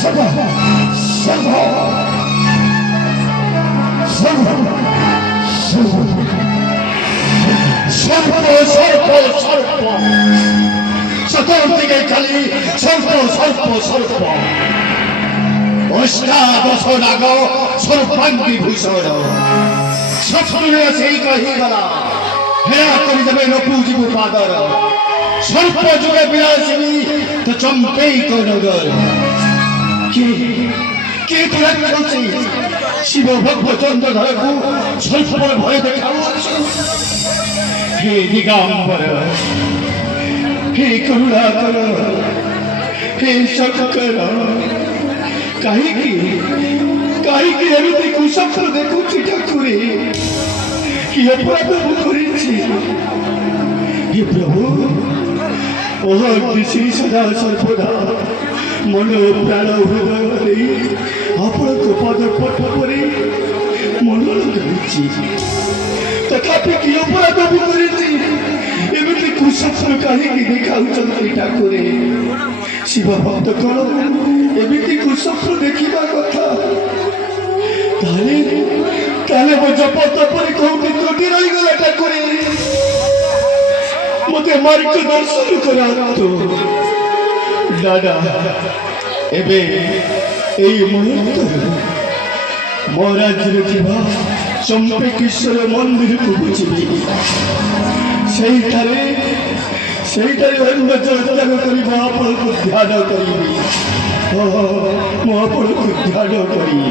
Sarva, Sarva, Sarva, Sarva, Sarva, Sarva, Sarva. Satortige Kali, Sarva, Sarva, Sarva. অষ্টাদশ নাগ সর্বাঙ্গী ভূষণ সৎসুরে সেই কহিগলা হেরা করে দেবে নপুজীব পাদর সর্প যুগে বিরাসিনী তো চম্পেই নগর কে তোরা করছে শিব ভক্ত চন্দ্রধরকু স্বল্পর ভয় দেখাচ্ছ হে দিগম্বর হে করুণাকর হে শঙ্কর কাহিকি এমনি কুসফল দেখুছি ঠাকুরে কি অপরাধ করেছি হে প্রভু ও শ্রী সদা সর্বদা মন প্রাণ হৃদয় আপনার পদ পঠ করে মনোরঞ্জন করেছি তথাপি কি অপরাধ করেছি এমনি কুসফল কাহিকি দেখাউଛନ୍ତି ঠাকুরে শিব ভক্ত কর এମିତି কুসফল ଦେଖିବା କଥା ତାହେଲେ ମୋ ଜପ ତପରେ କୋଉଠି ତ୍ରୁଟି ରହିଗଲା ଠାକୁରେ ମୋତେ ମାରିକ ଦର୍ଶନ କରାନ୍ତୁ ଦାଦା ଏବେ ଏଇ ମୁହୂର୍ତ୍ତରେ ମୋ ରାଜ୍ୟରେ ଥିବା ଚମ୍ପେକେଶ୍ୱର ମନ୍ଦିରକୁ ବୁଝିବି ସେଇଠାରେ ଅନ୍ନ ଜଳତ୍ୟାଗ କରି ମୁଁ ଆପଣଙ୍କୁ ଧ୍ୟାନ କରିବି ମୁଁ ଆପଣଙ୍କୁ ଧ୍ୟାନ କରିବି